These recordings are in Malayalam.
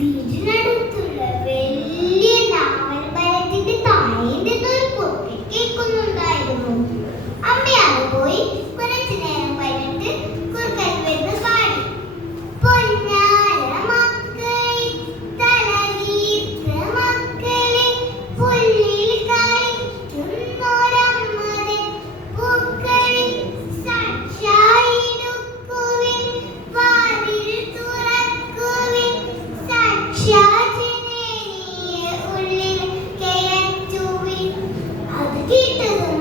വീടിനടുത്തുള്ള വലിയ നാവൽ മരത്തിന്റെ താഴെ നിന്നൊരു കുറുക്കൻ കേൾക്കുന്നുണ്ടായിരുന്നു. അമ്മയാണ് പോയി കുറച്ചു നേരം കഴിഞ്ഞിട്ട് കുറുക്കൻ വരുന്ന പാടി. പൊന്നാര മക്കളെ തലവീർത്ത മക്കളെ പുല്ലിൽ കളിക്കുന്നൊരമ്മതൻ പൂക്കളെ സാക്ഷായിടുക്കുവിൻ വാതിൽ തുറക്കുവിൻ സാക്ഷാജനനിയെ ഉള്ളിൽ കയറ്റുവിൻ. അത് കേട്ടതും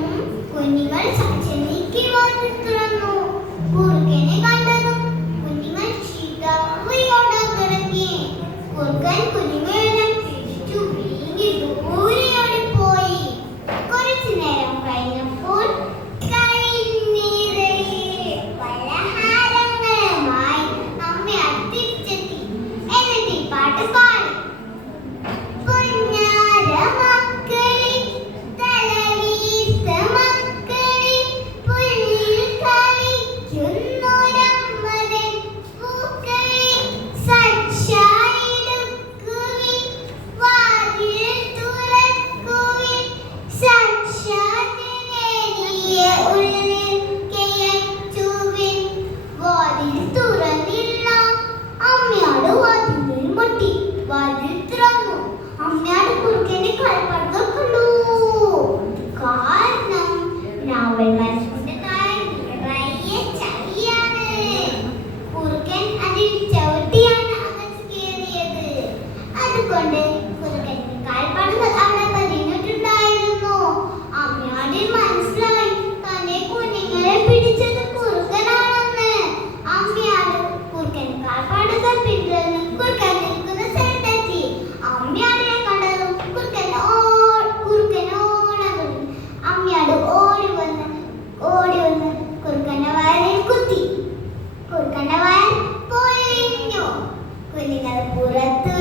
കുഞ്ഞുങ്ങൾ സാക്ഷനിക്ക് വാതിൽ തുറന്നു. കുറുക്കനെ കണ്ടതും കുഞ്ഞുങ്ങൾ ചിതറിയോടാൻ തുടങ്ങി. കുറുക്കൻ കുഞ്ഞുങ്ങളെല്ലാം പിടിച്ചു വീങ്ങി ദൂരെ ഓടിപ്പോയി. കുറച്ചു നേരം കഴിഞ്ഞപ്പോൾ കൈ നിറയെ പലഹാരങ്ങളുമായി അമ്മ തിരിച്ചെത്തി. എന്നിട്ട് ഈ പാട്ട് പാടി. പൊന്നാര മക്കളെ തലവീർത്ത മക്കളെ പുല്ലിൽ കളിക്കുന്നൊരമ്മതൻ പൂക്കളെ സാക്ഷായിടുക്കുവിൻ വാതിൽ തുറക്കുവിൻ സാക്ഷാജനനിയെ ഉള്ളിൽ കയറ്റുവിൻ. വാതിൽ തുറന്നില്ല. അമ്മയോട് വാതിലിൽ മുട്ടി. വാതിൽ തുറന്നു. അമ്മയോട് കുറുക്കന്റെ കളിപ്പാട്ടങ്ങൾ കണ്ടു. കാരണം നാവൽ മരത്തിന്റെ താഴെ നിറയെ ചളിയാണ്. കുറുക്കൻ അതിൽ ചവിട്ടിയാണ് അകത്ത് കയറിയത്. അതുകൊണ്ട് കുറുക്കന്റെ കളിപ്പാട്ടങ്ങൾ അവിടെ പതിഞ്ഞിട്ടുണ്ടായിരുന്നു. അമ്മയോട് മനസ്സിലായി തന്നെ കുഞ്ഞുങ്ങളെ പിടിച്ചത് കുറുക്കനാണെന്ന്. അമ്മയോട് കുറുക്കൻ കളിപ്പാട്ടങ്ങൾ പിന്തുടർന്ന് കുറുക്കൻ നിൽക്കുന്ന സ്ഥലത്തെത്തി. അമ്മയോടെ കണ്ടതും കുറുക്കനോടാൻ തുടങ്ങി. അമ്മയോട് ഓടി വന്ന് കുറുക്കന്റെ വയറിൽ കുത്തി. കുറുക്കന്റെ വയർ പൊളിഞ്ഞു. കുഞ്ഞുങ്ങൾ പുറത്തു